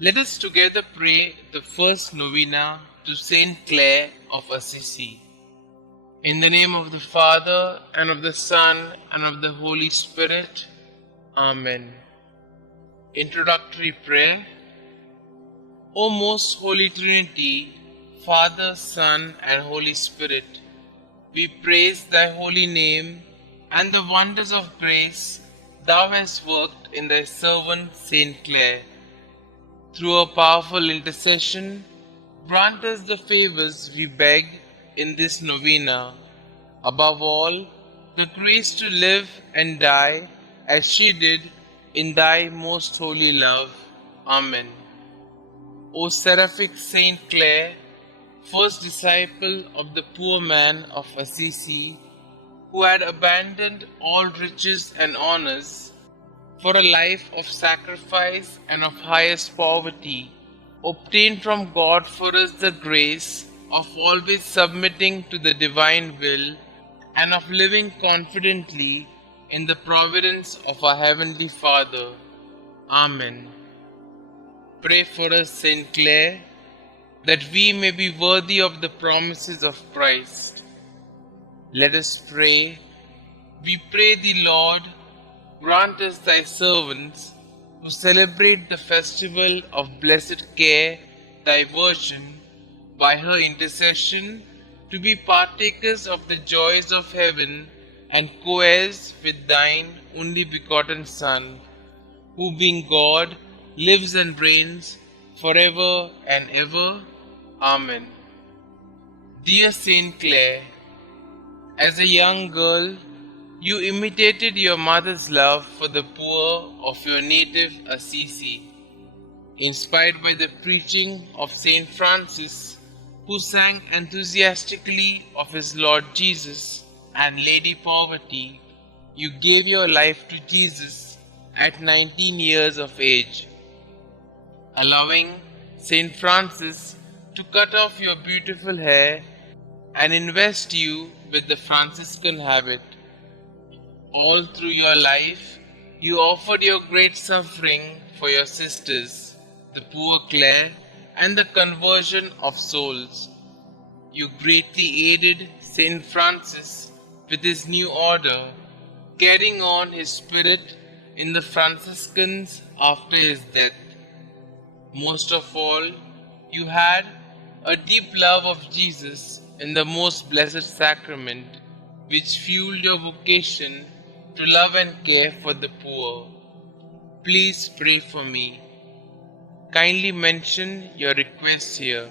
Let us together pray the first novena to St Clare of Assisi. In the name of the Father, and of the Son, and of the Holy Spirit. Amen. Introductory prayer. O most Holy Trinity, Father, Son, and Holy Spirit, we praise thy holy name and the wonders of grace thou hast worked in thy servant St. Clare. Through a powerful intercession, grant us the favors we beg in this novena. Above all, the grace to live and die as she did in thy most holy love. Amen. O seraphic Saint Clare, first disciple of the poor man of Assisi, who had abandoned all riches and honors for a life of sacrifice and of highest poverty, obtain from God for us the grace of always submitting to the divine will and of living confidently in the providence of our Heavenly Father. Amen. Pray for us, St. Clare, that we may be worthy of the promises of Christ. Let us pray. We pray thee, Lord, grant us thy servants, who celebrate the festival of blessed Care, thy Virgin, by her intercession, to be partakers of the joys of heaven and co-heirs with thine only begotten Son, who being God, lives and reigns forever and ever. Amen. Dear Saint Clare, as a young girl, you imitated your mother's love for the poor of your native Assisi. Inspired by the preaching of St. Francis, who sang enthusiastically of his Lord Jesus and Lady Poverty, you gave your life to Jesus at 19 years of age, allowing St. Francis to cut off your beautiful hair and invest you with the Franciscan habit. All through your life, you offered your great suffering for your sisters, the poor Clare, and the conversion of souls. You greatly aided St. Francis with his new order, carrying on his spirit in the Franciscans after his death. Most of all, you had a deep love of Jesus in the most blessed sacrament, which fueled your vocation to love and care for the poor. Please pray for me. Kindly mention your requests here.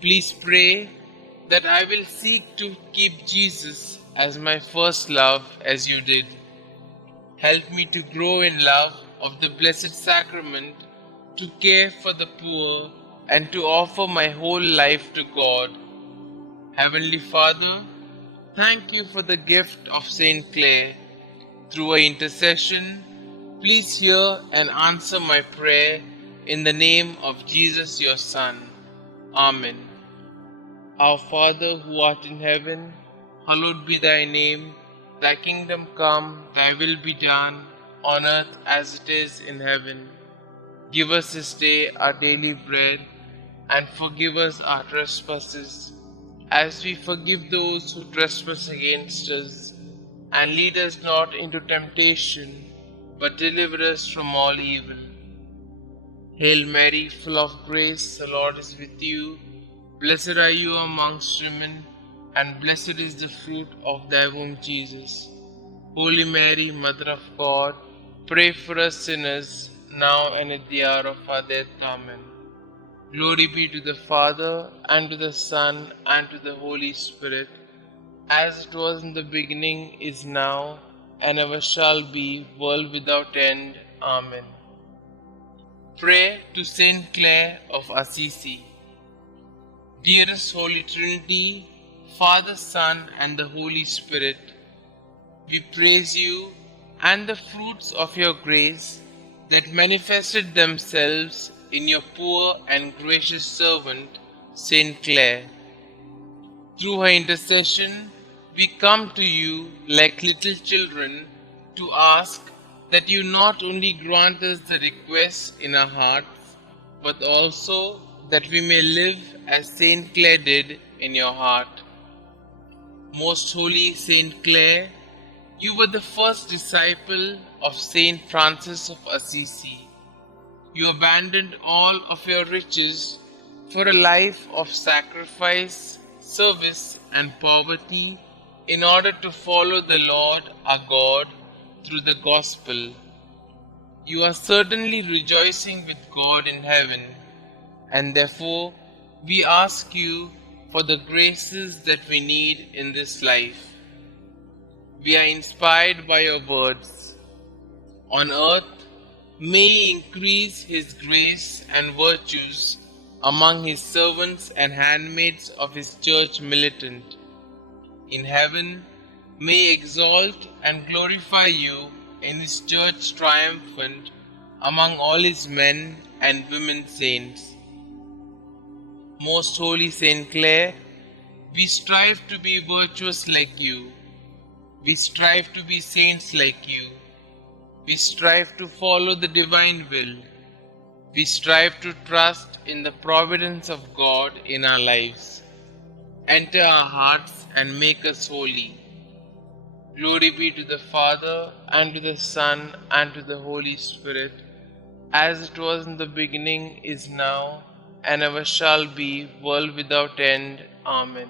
Please pray that I will seek to keep Jesus as my first love as you did. Help me to grow in love of the Blessed Sacrament, to care for the poor, and to offer my whole life to God. Heavenly Father, thank you for the gift of St. Clare. Through her intercession, please hear and answer my prayer in the name of Jesus your Son. Amen. Our Father who art in heaven, hallowed be thy name. Thy kingdom come, thy will be done, on earth as it is in heaven. Give us this day our daily bread, and forgive us our trespasses, as we forgive those who trespass against us. And lead us not into temptation, but deliver us from all evil. Hail Mary, full of grace, the Lord is with you. Blessed are you amongst women, and blessed is the fruit of thy womb, Jesus. Holy Mary, Mother of God, pray for us sinners, now and at the hour of our death. Amen. Glory be to the Father, and to the Son, and to the Holy Spirit, as it was in the beginning, is now, and ever shall be, world without end. Amen. Pray to St. Clare of Assisi. Dearest Holy Trinity, Father, Son, and the Holy Spirit, we praise you and the fruits of your grace that manifested themselves in your poor and gracious servant, St. Clare. Through her intercession, we come to you like little children to ask that you not only grant us the request in our hearts, but also that we may live as St. Clare did in your heart. Most holy St. Clare, you were the first disciple of St. Francis of Assisi. You abandoned all of your riches for a life of sacrifice, service, and poverty in order to follow the Lord our God through the gospel. You are certainly rejoicing with God in heaven, and therefore we ask you for the graces that we need in this life. We are inspired by your words. On earth, may He increase His grace and virtues among His servants and handmaids of His church militant. In heaven, may He exalt and glorify you in His church triumphant among all His men and women saints. Most holy St. Clare, we strive to be virtuous like you. We strive to be saints like you. We strive to follow the divine will. We strive to trust in the providence of God in our lives. Enter our hearts and make us holy. Glory be to the Father, and to the Son, and to the Holy Spirit, as it was in the beginning, is now, and ever shall be, world without end. Amen.